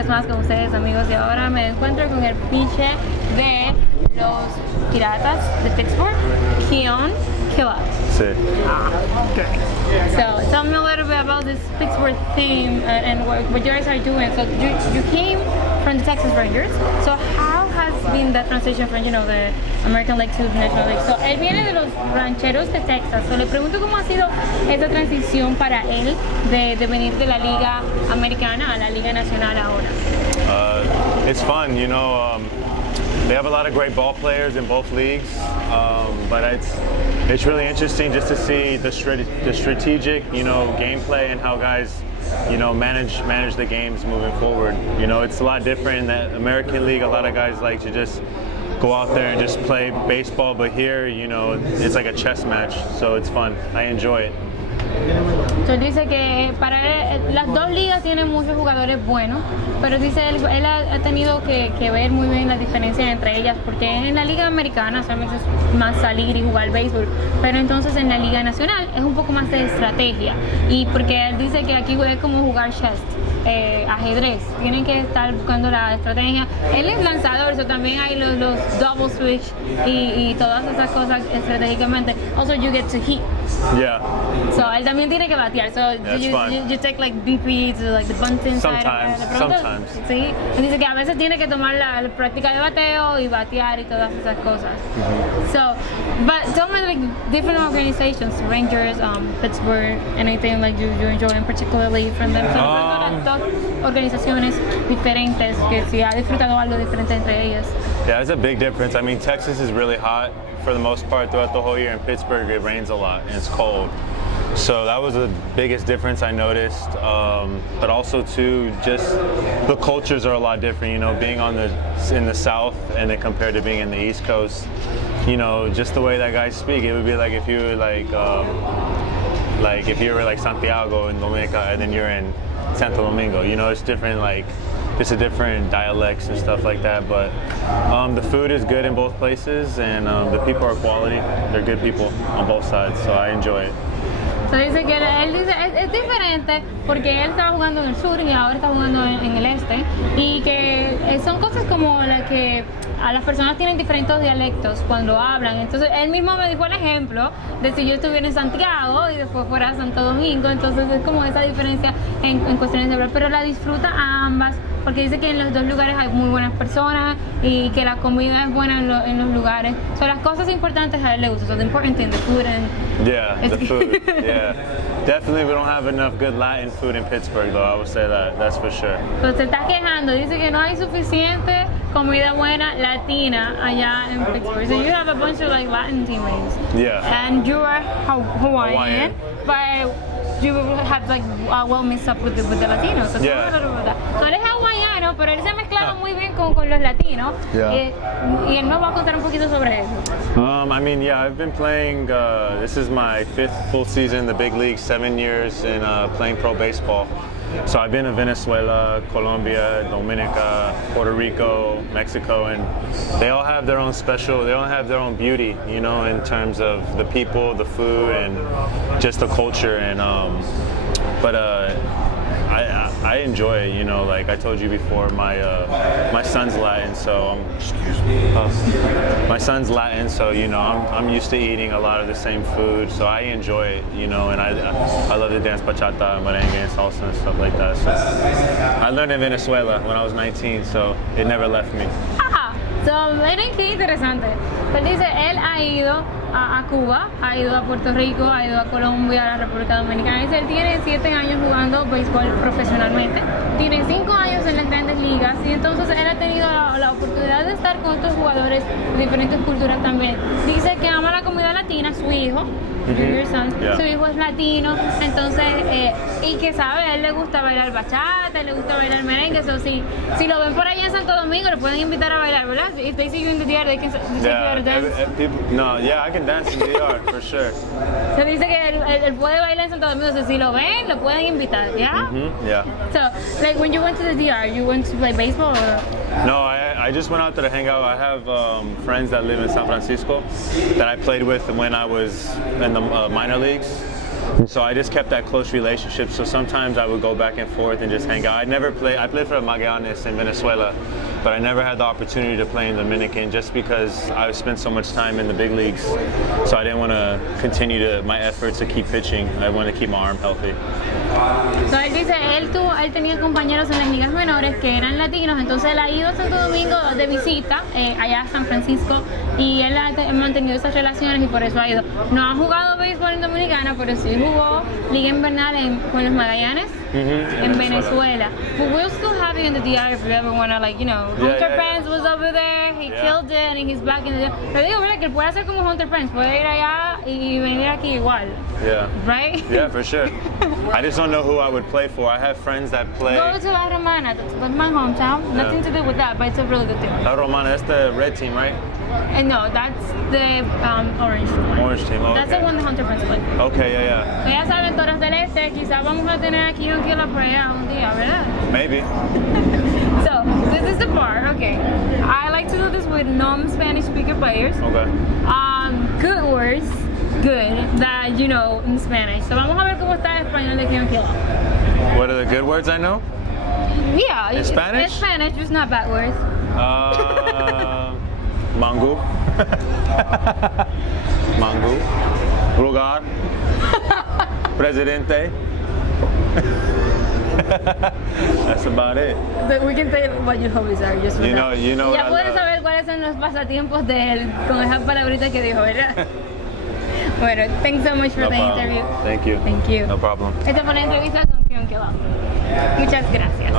vez más con ustedes, amigos, y ahora me encuentro con el pitcher de los Piratas de Pittsburgh, Keone Kela. Sí. Okay. So tell me a little bit about this Pittsburgh team and what you guys are doing. So you came from the Texas Rangers. So how has been that transition from the American League to the National League? So él viene de los Rancheros de Texas. So le pregunto cómo ha sido esa transición para él de venir de la Liga Americana a la Liga Nacional ahora. It's fun, they have a lot of great ball players in both leagues, but it's really interesting just to see the strategic, gameplay and how guys, manage the games moving forward. It's a lot different in that American League. A lot of guys like to just go out there and just play baseball, but here, it's like a chess match, so it's fun. I enjoy it. Entonces dice que para él, las dos ligas tienen muchos jugadores buenos, pero dice él ha tenido que ver muy bien las diferencias entre ellas, porque en la liga americana solamente es más salir y jugar béisbol, pero entonces en la liga nacional es un poco más de estrategia, y porque él dice que aquí es como jugar chess, ajedrez, tienen que estar buscando la estrategia. Él es lanzador, so también hay los double switch y todas esas cosas estratégicamente. Also you get to hit. Yeah. So él también tiene que batear. So you take like BP to like the bunting side. Sometimes. Sí. Y dice que a veces tiene que tomar la práctica de bateo y batear y todas esas cosas. So, but tell me like different organizations, Rangers, Pittsburgh, anything like you enjoying particularly from them. So, dos organizaciones diferentes que si ha disfrutado algo diferente entre ellas. Yeah, there's a big difference. I mean, Texas is really hot for the most part throughout the whole year. In Pittsburgh, it rains a lot and it's cold. So that was the biggest difference I noticed. But also too, just the cultures are a lot different. Being in the South and then compared to being in the East Coast. Just the way that guys speak. It would be like if you were like if you were like Santiago in Dominica and then you're in Santo Domingo. It's different. Like it's a different dialects and stuff like that. But the food is good in both places, and the people are quality. They're good people on both sides, so I enjoy it. So dice que él dice es diferente porque él estaba jugando en el sur y ahora está jugando en el este, y que son cosas como las que a las personas tienen diferentes dialectos cuando hablan. Entonces él mismo me dijo el ejemplo de si yo estuviera en Santiago y después fuera a Santo Domingo, entonces es como esa diferencia en cuestiones de hablar, pero la disfruta a ambas porque dice que en los dos lugares hay muy buenas personas y que la comida es buena en los lugares. Son las cosas importantes a él le gusta. So the important thing, the food and the food. Yeah, definitely we don't have enough good Latin food in Pittsburgh, though. I would say that's for sure. Pero se está quejando, dice que no hay suficiente comida buena latina allá en Pittsburgh. So you have a bunch of like Latin teammates. Yeah. And you are Hawaiian, but you have like well mixed up with the Latinos. So yeah. So él es hawaiano, pero él se ha mezclado muy bien con los latinos. Yeah. Y él nos va a contar un poquito sobre eso. I mean, yeah, I've been playing, this is my 5th full season in the big league, 7 years in playing pro baseball. So I've been in Venezuela, Colombia, Dominica, Puerto Rico, Mexico, and they all have their own they all have their own beauty, in terms of the people, the food, and just the culture. And but I enjoy it, like I told you before, my son's Latin, so my son's Latin, so I'm used to eating a lot of the same food, so I enjoy it, and I love to dance bachata, merengue, and salsa and stuff like that. So I learned in Venezuela when I was 19, so it never left me. So, miren qué interesante. Pues dice, él ha ido a Cuba, ha ido a Puerto Rico, ha ido a Colombia, a la República Dominicana. Dice, él tiene 7 años jugando béisbol profesionalmente, tiene 5 años en las grandes ligas, y entonces él ha tenido la oportunidad de estar con otros jugadores de diferentes culturas también. Dice que ama la comida latina, su hijo, su hijo es latino, entonces, y que sabe, a él le gusta bailar bachata, le gusta bailar merengue, eso sí, si lo ven por allá en Santo Domingo, lo pueden invitar a bailar, ¿verdad? If they see you in the DR, they can take you to dance. I can dance in the DR, for sure. Se dice que él puede bailar en Santo Domingo, entonces si lo ven, lo pueden invitar, ¿ya? Yeah. So, like when you went to the DR, you went to play baseball or? No, I just went out there to hang out. I have friends that live in San Francisco that I played with when I was in the minor leagues. And so I just kept that close relationship. So sometimes I would go back and forth and just hang out. I played for Magallanes in Venezuela, but I never had the opportunity to play in Dominican just because I spent so much time in the big leagues. So I didn't want to continue my efforts to keep pitching. I wanted to keep my arm healthy. So, él dice, él tenía compañeros en las ligas menores que eran latinos, entonces él ha ido a Santo Domingo de visita, allá a San Francisco, y él ha mantenido esas relaciones y por eso ha ido. No ha jugado béisbol en Dominicana, pero sí jugó liga invernal con los Magallanes en Venezuela. But we'll still have you in the DR if you ever want to, like, you know, Hunter Pence was over there, he killed it, and he's back in the DR. Pero digo, ¿verdad? Que él puede hacer como Hunter Pence, puede ir allá y venir aquí igual. Yeah. Right? Yeah, for sure. I just don't know who I would play for. I have friends that play. Go to La Romana, that's my hometown. Yeah. Nothing to do with that, but it's a really good team. La Romana, that's the red team, right? And no, that's the orange one. Orange team, okay. That's the one the Hunter Pence played. Okay, yeah. So ya saben, Toros del Este, quizás vamos a tener aquí un Kela por allá un día, ¿verdad? Maybe. So, this is the part, okay. I like to do this with non-Spanish speaker players. Okay. Good words, good, that you know in Spanish. So vamos a ver cómo está el español de Keone Kela. What are the good words I know? Yeah. In Spanish? It's Spanish, just not bad words. Mango. Mango. Lugar. Presidente. That's about it. But we can tell what your hobbies are, just for You that. know Ya what I pueden love. saber cuáles son los pasatiempos de él con esas palabritas que dijo, ¿verdad? Bueno, thanks so much for No the problem. interview. Thank you. Thank you. No problem. Esta fue la entrevista con Keone Kela. Muchas gracias.